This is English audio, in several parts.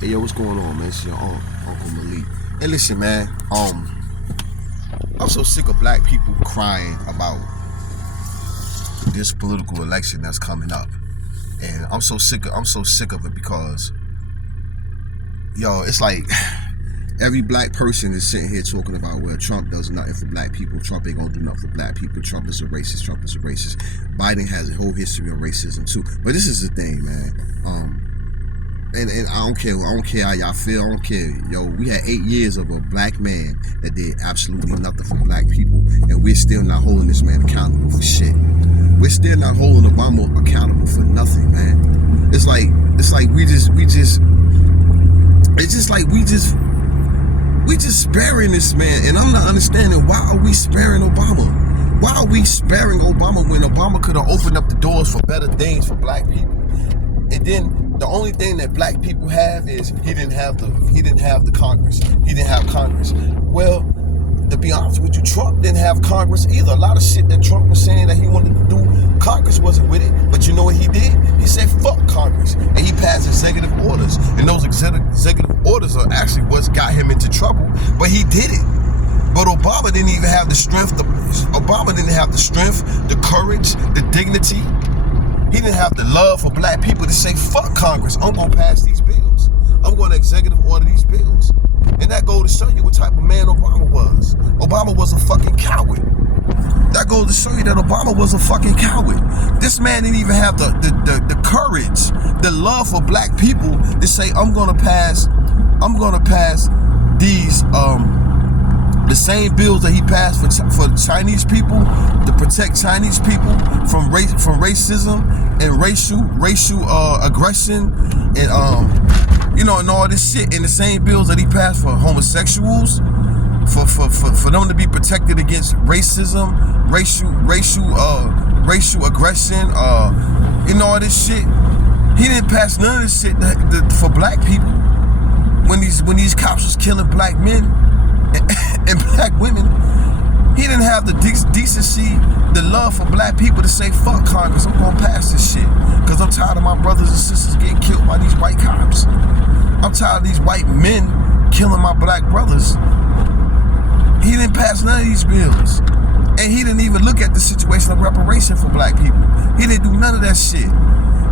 Hey yo, what's going on, man? It's your Uncle Malik. Hey, listen, man. I'm so sick of black people crying about this political election that's coming up, and I'm so sick of it because, yo, it's like every black person is sitting here talking about, well, Trump does nothing for black people. Trump ain't gonna do nothing for black people. Trump is a racist. Trump is a racist. Biden has a whole history of racism too. But this is the thing, man. And I don't care how y'all feel. I don't care. Yo, we had 8 years of a black man that did absolutely nothing for black people, and we're still not holding this man accountable for shit. We're still not holding Obama accountable for nothing, man. It's like we just sparing this man, and I'm not understanding, why are we sparing Obama? Why are we sparing Obama when Obama could have opened up the doors for better things for black people? And then the only thing that black people have is he didn't have the Congress. He didn't have Congress. Well, to be honest with you, Trump didn't have Congress either. A lot of shit that Trump was saying that he wanted to do, Congress wasn't with it. But you know what he did? He said, fuck Congress. And he passed executive orders. And those executive orders are actually what's got him into trouble. But he did it. But Obama didn't even have the strength. Obama didn't have the strength, the courage, the dignity. He didn't have the love for black people to say, fuck Congress, I'm going to pass these bills. I'm going to executive order these bills. And that goes to show you what type of man Obama was. Obama was a fucking coward. That goes to show you that Obama was a fucking coward. This man didn't even have the courage, the love for black people to say, I'm going to pass these, the same bills that he passed for Chinese people, to protect Chinese people from racism and racial aggression, and and all this shit. And the same bills that he passed for homosexuals, for them to be protected against racism, racial aggression, all this shit. He didn't pass none of this shit for black people. When these cops was killing black men and black women, he didn't have the decency, the love for black people to say, fuck Congress, I'm gonna pass this shit, because I'm tired of my brothers and sisters getting killed by these white cops. I'm tired of these white men killing my black brothers. He didn't pass none of these bills. And he didn't even look at the situation of reparation for black people. He didn't do none of that shit.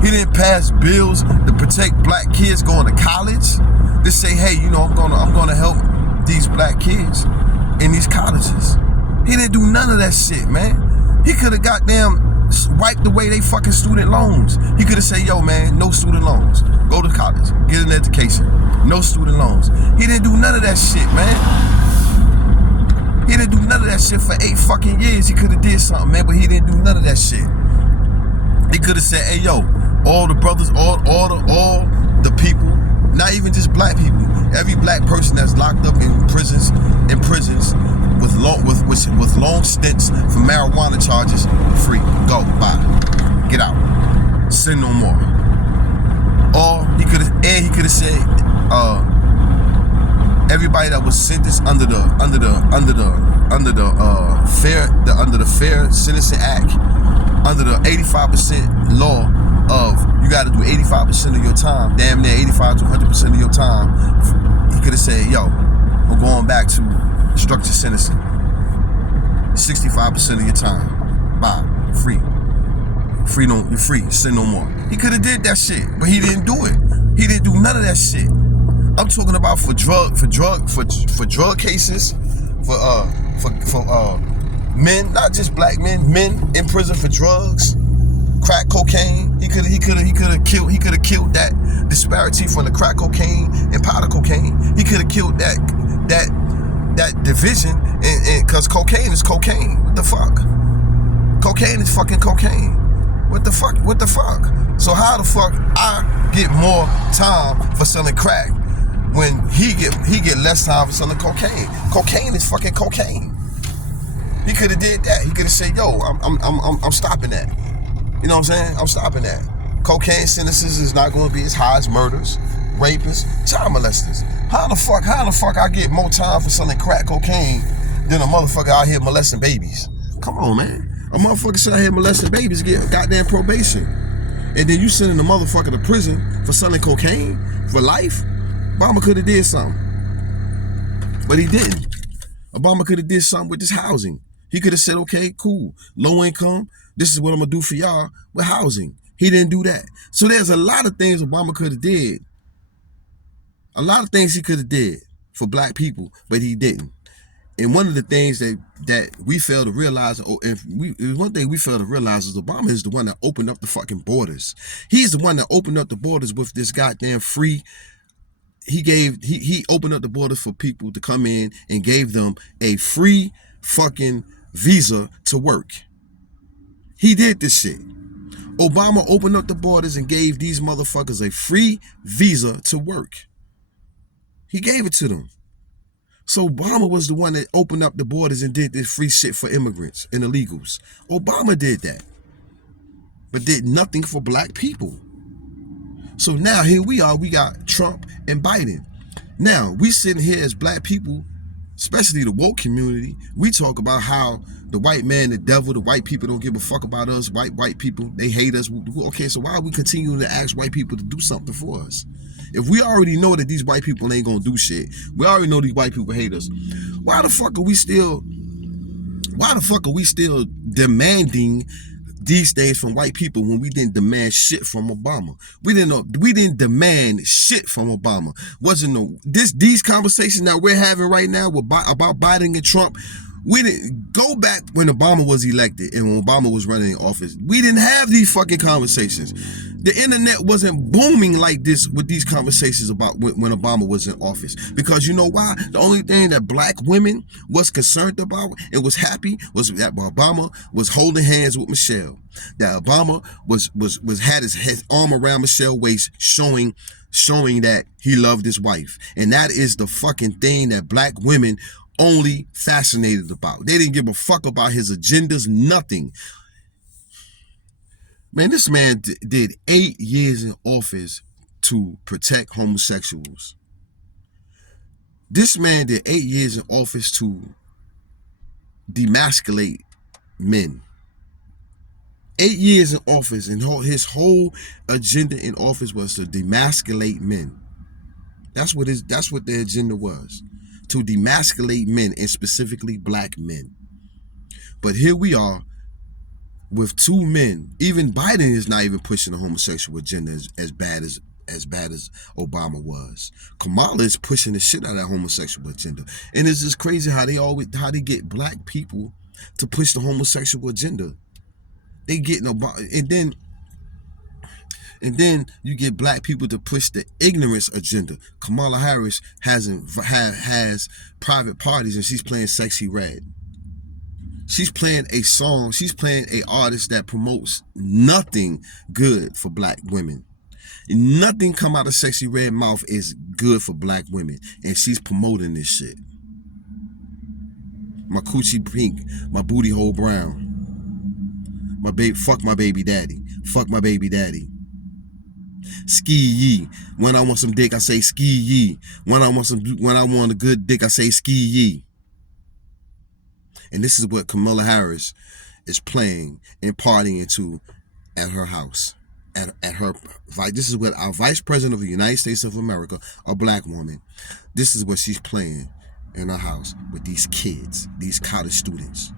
He didn't pass bills to protect black kids going to college, to say, hey, I'm gonna help these black kids in these colleges. He didn't do none of that shit, man. He could have goddamn wiped away they fucking student loans. He could have said, yo, man, no student loans. Go to college, get an education. No student loans. He didn't do none of that shit, man. He didn't do none of that shit for 8 fucking years. He could have did something, man, but he didn't do none of that shit. He could have said, hey, yo, all the brothers, all the people, not even just black people, every black person that's locked up in prisons with long stints for marijuana charges, free, go, bye, get out, sin no more. Or he could have said, everybody that was sentenced under the Fair Sentencing Act, under the 85% law of you got to do 85% of your time, damn near 85 to 100% of your time. He could have said, yo, we're going back to structured sentencing. 65% of your time, bye, free. You're free, sin no more. He could have did that shit, but he didn't do it. He didn't do none of that shit. I'm talking about for drug cases, for men, not just black men in prison for drugs, crack cocaine. He could have killed that disparity from the crack cocaine and powder cocaine. He could have killed that division, and because cocaine is cocaine. What the fuck? Cocaine is fucking cocaine. What the fuck? So how the fuck I get more time for selling crack when he get less time for selling cocaine? Cocaine is fucking cocaine. He could have did that. He could have said, yo, I'm stopping that. You know what I'm saying? I'm stopping that. Cocaine sentences is not going to be as high as murders, rapists, child molesters. How the fuck I get more time for selling crack cocaine than a motherfucker out here molesting babies? Come on, man. A motherfucker out here molesting babies get goddamn probation. And then you sending a motherfucker to prison for selling cocaine for life? Obama could have did something, but he didn't. Obama could have did something with this housing. He could have said, okay, cool, low income, this is what I'm gonna do for y'all with housing. He didn't do that. So there's a lot of things Obama could have did. A lot of things he could have did for black people, but he didn't. And one of the things that we fail to realize, one thing we fail to realize is Obama is the one that opened up the fucking borders. He's the one that opened up the borders with this goddamn free. He opened up the borders for people to come in and gave them a free fucking visa to work. He did this shit. Obama opened up the borders and gave these motherfuckers a free visa to work. He gave it to them. So Obama was the one that opened up the borders and did this free shit for immigrants and illegals. Obama did that, but did nothing for black people. So now here we are, we got Trump and Biden. Now we sitting here as black people, especially the woke community, we talk about how the white man, the devil, the white people don't give a fuck about us, white people, they hate us. Okay, so why are we continuing to ask white people to do something for us? If we already know that these white people ain't gonna do shit, we already know these white people hate us, why the fuck are we still demanding these things from white people when we didn't demand shit from Obama? We didn't demand shit from Obama. These conversations that we're having right now about Biden and Trump, we didn't go back when Obama was elected and when Obama was running in office. We didn't have these fucking conversations. The internet wasn't booming like this with these conversations about when Obama was in office. Because you know why? The only thing that black women was concerned about and was happy was that Obama was holding hands with Michelle. That Obama had his arm around Michelle's waist, showing that he loved his wife. And that is the fucking thing that black women only fascinated about. They didn't give a fuck about his agendas, nothing. Man, this man did 8 years in office to protect homosexuals. This man did 8 years in office to demasculate men. 8 years in office, and his whole agenda in office was to demasculate men. That's what the agenda was. To demasculate men, and specifically black men. But here we are with two men. Even Biden is not even pushing the homosexual agenda as bad as Obama was. Kamala is pushing the shit out of that homosexual agenda. And it's just crazy how they get black people to push the homosexual agenda. They get Obama, and then you get black people to push the ignorance agenda. Kamala Harris has private parties and she's playing Sexy Red. She's playing a song. She's playing an artist that promotes nothing good for black women. Nothing come out of Sexy Red mouth is good for black women. And she's promoting this shit. My coochie pink, my booty hole brown. Fuck my baby daddy. Fuck my baby daddy. Ski yee. When I want some dick, I say ski yee. When I want a good dick, I say ski yee. And this is what Kamala Harris is playing and partying to at her house. This is what our Vice President of the United States of America, a black woman, this is what she's playing in her house with these kids, these college students.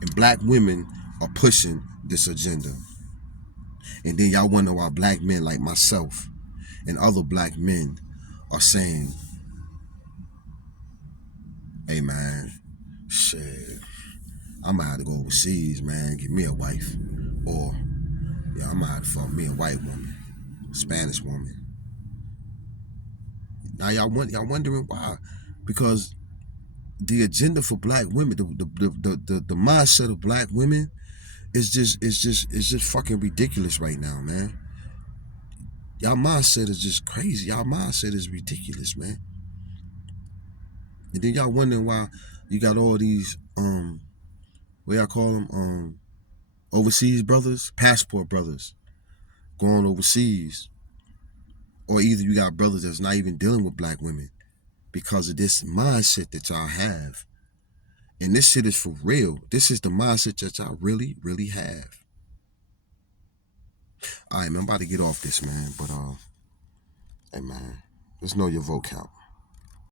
And black women are pushing this agenda. And then y'all wonder why black men like myself and other black men are saying, hey man, shit, I'm gonna have to go overseas, man, get me a wife. Or, yeah, I'm gonna have to fuck me a white woman, Spanish woman. Now y'all wondering why? Because the agenda for black women, the mindset of black women is just fucking ridiculous right now, man. Y'all mindset is just crazy. Y'all mindset is ridiculous, man. And then y'all wondering why you got all these what y'all call them, overseas brothers, passport brothers, going overseas. Or either you got brothers that's not even dealing with black women because of this mindset that y'all have. And this shit is for real. This is the mindset that y'all really, really have. All right, man, I'm about to get off this, man. But hey, man, let's know your vote count.